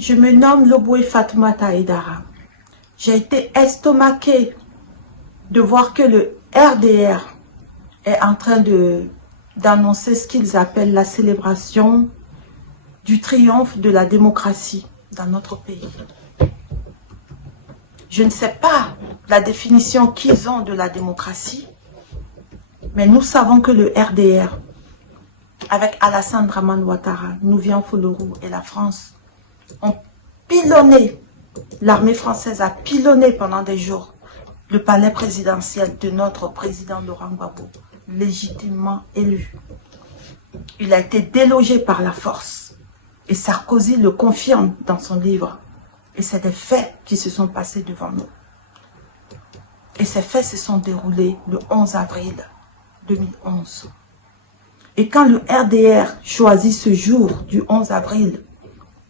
Je me nomme Loboué Fatoumata Aïdara. J'ai été estomaquée de voir que le RDR est en train d'annoncer ce qu'ils appellent la célébration du triomphe de la démocratie dans notre pays. Je ne sais pas la définition qu'ils ont de la démocratie, mais nous savons que le RDR, avec Alassane Dramane Ouattara, Nouvian Folorou et la France, ont pilonné, l'armée française a pilonné pendant des jours le palais présidentiel de notre président Laurent Gbagbo, légitimement élu. Il a été délogé par la force et Sarkozy le confirme dans son livre. Et c'est des faits qui se sont passés devant nous. Et ces faits se sont déroulés le 11 avril 2011. Et quand le RDR choisit ce jour du 11 avril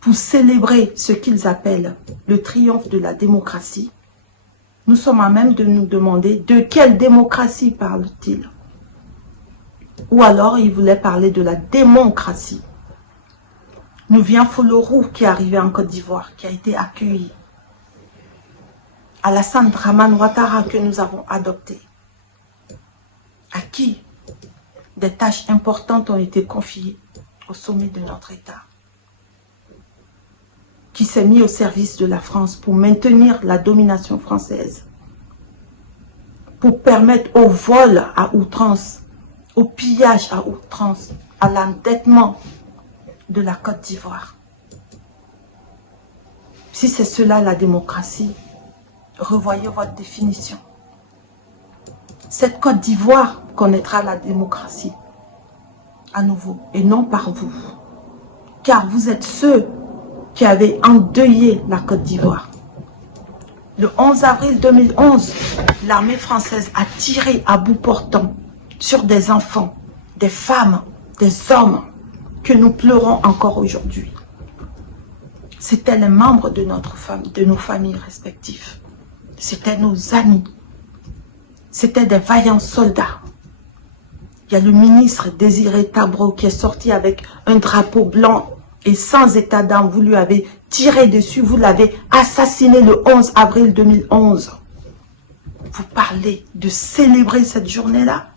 pour célébrer ce qu'ils appellent le triomphe de la démocratie, nous sommes à même de nous demander de quelle démocratie parle-t-il? Ou alors il voulait parler de la démocratie. Nouvian Folorou qui est arrivé en Côte d'Ivoire, qui a été accueilli. Alassane Dramane Ouattara que nous avons adopté, à qui des tâches importantes ont été confiées au sommet de notre État, qui s'est mis au service de la France pour maintenir la domination française, pour permettre au vol à outrance, au pillage à outrance, à l'endettement de la Côte d'Ivoire. Si c'est cela la démocratie, revoyez votre définition. Cette Côte d'Ivoire connaîtra la démocratie à nouveau et non par vous. Car vous êtes ceux qui avez endeuillé la Côte d'Ivoire. Le 11 avril 2011, l'armée française a tiré à bout portant sur des enfants, des femmes, des hommes que nous pleurons encore aujourd'hui. C'étaient les membres de nos familles respectives. C'étaient nos amis. C'étaient des vaillants soldats. Il y a le ministre Désiré Tabro qui est sorti avec un drapeau blanc et sans état d'âme. Vous lui avez tiré dessus, vous l'avez assassiné le 11 avril 2011. Vous parlez de célébrer cette journée-là?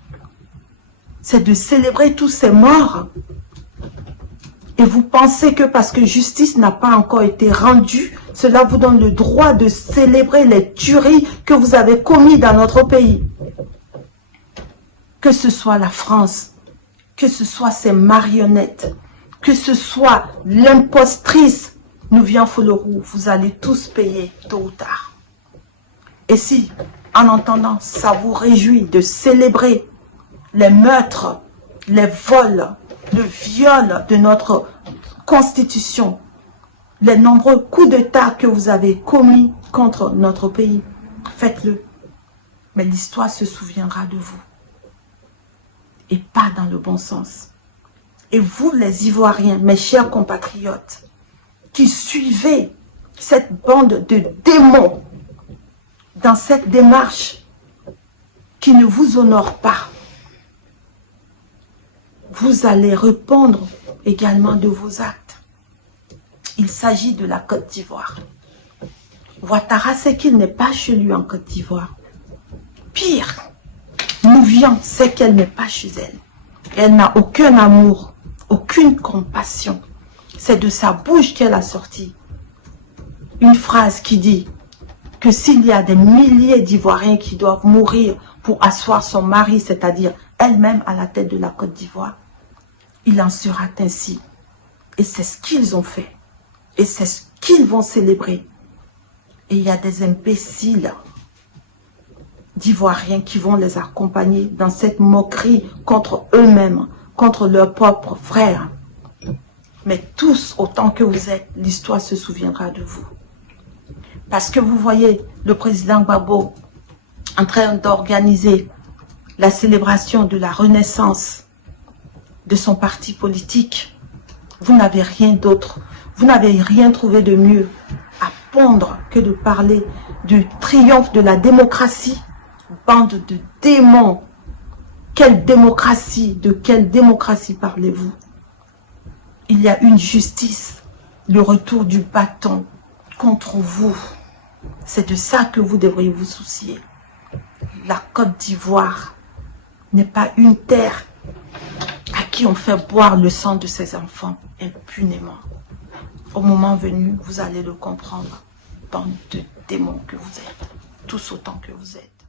C'est de célébrer tous ces morts. Et vous pensez que parce que justice n'a pas encore été rendue, cela vous donne le droit de célébrer les tueries que vous avez commises dans notre pays. Que ce soit la France, que ce soit ses marionnettes, que ce soit l'impostrice Nouvian Folorou, vous allez tous payer tôt ou tard. Et si, en entendant, ça vous réjouit de célébrer les meurtres, les vols, le viol de notre constitution, les nombreux coups d'État que vous avez commis contre notre pays, faites-le. Mais l'histoire se souviendra de vous. Et pas dans le bon sens. Et vous, les Ivoiriens, mes chers compatriotes, qui suivez cette bande de démons dans cette démarche qui ne vous honore pas, vous allez répondre également de vos actes. Il s'agit de la Côte d'Ivoire. Ouattara sait qu'il n'est pas chez lui en Côte d'Ivoire. Pire, Nouvian sait qu'elle n'est pas chez elle. Elle n'a aucun amour, aucune compassion. C'est de sa bouche qu'elle a sorti une phrase qui dit que s'il y a des milliers d'Ivoiriens qui doivent mourir pour asseoir son mari, c'est-à-dire elle-même à la tête de la Côte d'Ivoire, il en sera ainsi. Et c'est ce qu'ils ont fait. Et c'est ce qu'ils vont célébrer. Et il y a des imbéciles d'Ivoiriens qui vont les accompagner dans cette moquerie contre eux-mêmes, contre leurs propres frères. Mais tous, autant que vous êtes, l'histoire se souviendra de vous. Parce que vous voyez le président Gbagbo en train d'organiser la célébration de la renaissance de son parti politique. Vous n'avez rien d'autre, vous n'avez rien trouvé de mieux à pondre que de parler du triomphe de la démocratie. Bande de démons. Quelle démocratie? De quelle démocratie parlez-vous? Il y a une justice le retour du bâton contre vous. C'est de ça que vous devriez vous soucier. La Côte d'Ivoire n'est pas une terre à qui on fait boire le sang de ses enfants impunément. Au moment venu, vous allez le comprendre, bande de démons que vous êtes, tous autant que vous êtes.